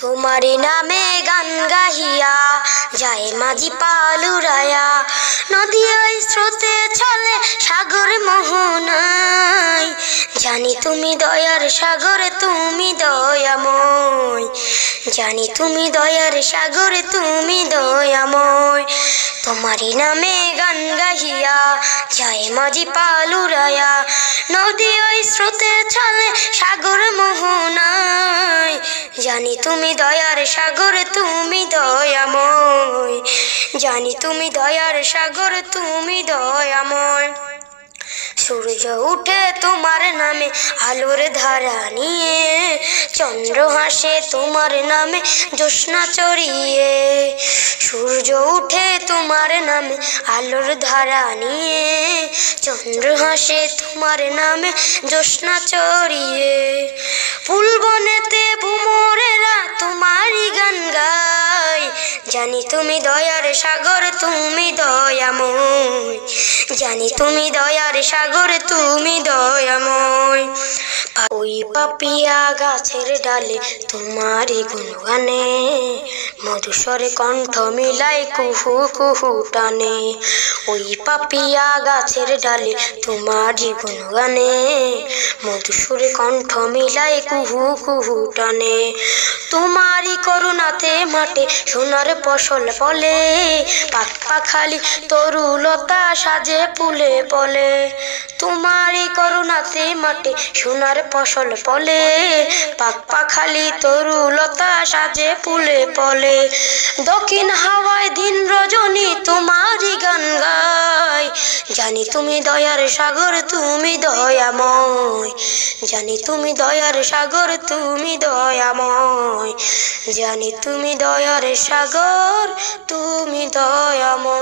তোমারি নামে গান গাহিয়া যায় মাঝি পালুরায়া, নদী ওই স্রোতে চলে সাগর মোহনায়। জানি তুমি দয়ার সাগর, তুমি দয়াময়। জানি তুমি দয়ার সাগর, তুমি দয়াময়। তোমারি নামে গান গাহিয়া যায় মাঝি পালুরায়া, নদী ওই স্রোতে চলে সাগর মোহনায়। জানি তুমি দয়ার সাগর, তুমি দয়াময়। জানি তুমি দয়ার সাগর, তুমি দয়াময়। সূর্য উঠে তোমার নামে আলোর ধারা নিয়ে, চন্দ্র হাসে তোমার নামে জ্যোৎস্না চড়িয়ে। সূর্য উঠে তোমার নামে আলোর ধারা নিয়ে, চন্দ্র হাসে তোমার নামে জ্যোৎস্না চড়িয়ে। ফুল বনেতে ভ্রমরেরা তোমারই গান গায়। জানি তুমি দয়ার সাগর, তুমি দয়াময়। জানি তুমি দয়ার সাগর, তুমি দয়াময়। ওই পাপিয়া গাছের ডালে তোমারই গুণগানে, মধুস্বরে কণ্ঠ মিলাই কুহু কুহু টানে। ওই পাপিয়া গাছের ডালে তোমারই গুণগানে, মধুস্বরে কণ্ঠ মিলাই কুহু কুহু টানে। তোমারই করুণাতে মাঠে সোনার ফসল ফলে, পাক পাখালি তরুলতা সাজে ফুলে ফলে। তোমারই করুণাতে মাঠে সোনার ফসল ফলে, পাক পাখালি তরুলতা সাজে ফুলে ফলে। দক্ষিণ হাওয়ায় দিন রজনী তোমারই গান গায়। জানি তুমি দয়ার সাগর, তুমি দয়াময়। জানি তুমি দয়ার সাগর, তুমি দয়াময়। জানি তুমি দয়ার সাগর, তুমি দয়াময়।